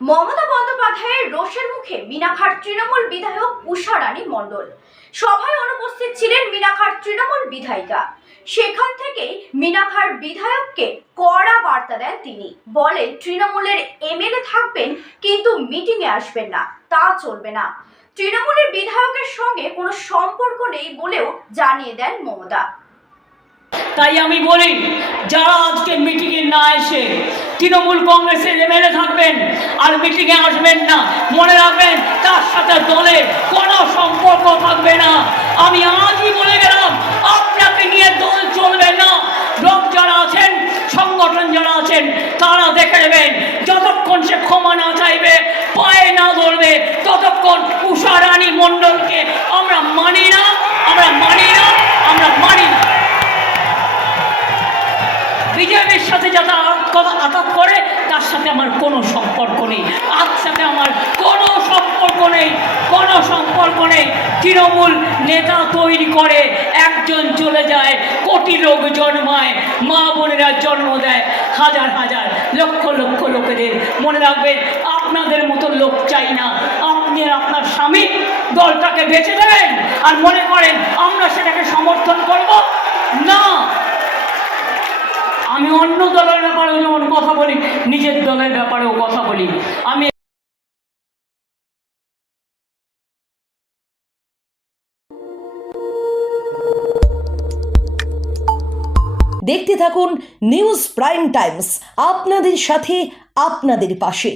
মমতা বন্দ্যোপাধ্যায়ের রোষের মুখে মিনাখার তৃণমূল বিধায়ক উষা রানী মণ্ডল। সভায় অনুপস্থিত ছিলেন মিনাখার তৃণমূল বিধায়িকা। সেখান থেকে মিনাখার বিধায়ককে কড়া বার্তা দেন তিনি। বলেন, তৃণমূলের এমএলএ থাকবেন কিন্তু মিটিংয়ে আসবেন না, তা চলবে না। তৃণমূলের বিধায়কের সঙ্গে কোনো সম্পর্ক নেই বলেও জানিয়ে দেন মমতা। তাই আমি বলি, যারা আজকে মিটিংয়ে না এসে তৃণমূল কংগ্রেসের এমএলএ থাকবেন আর মিটিংয়ে আসবেন না, মনে রাখবেন তার সাথে দলের কোনো সম্পর্ক থাকবে না। আমি আজই বলে গেলাম, আপনাকে নিয়ে দল চলবে না। লোক যারা আছেন, সংগঠন যারা আছেন, তারা দেখে নেবেন, যতক্ষণ সে ক্ষমা না চাইবে, পায়ে না ধরবে, ততক্ষণ উষা রানী মণ্ডলকে আমরা মানি না, আমরা মানি না, আমরা মানি না। বিজেপির সাথে যারা আঘাত করে তার সাথে আমার কোনো সম্পর্ক নেই, তার সাথে আমার কোনো সম্পর্ক নেই, কোনো সম্পর্ক নেই। তৃণমূল নেতা তৈরি করে, একজন চলে যায়, কোটি লোক জন্মায়, মা বোনেরা জন্ম দেয় হাজার হাজার লক্ষ লক্ষ লোকেদের। মনে রাখবেন, আপনাদের মতো লোক চাই না। আপনি আপনার স্বামী দলটাকে বেছে দেবেন আর মনে করেন আমরা সেটাকে সমর্থন করব না। আমি অন্য দলের ব্যাপারেও যেমন কথা বলি, নিজের দলের ব্যাপারেও কথা বলি। আমি দেখতে থাকুন নিউজ প্রাইম টাইমস, আপনাদের সাথে, আপনাদের পাশে।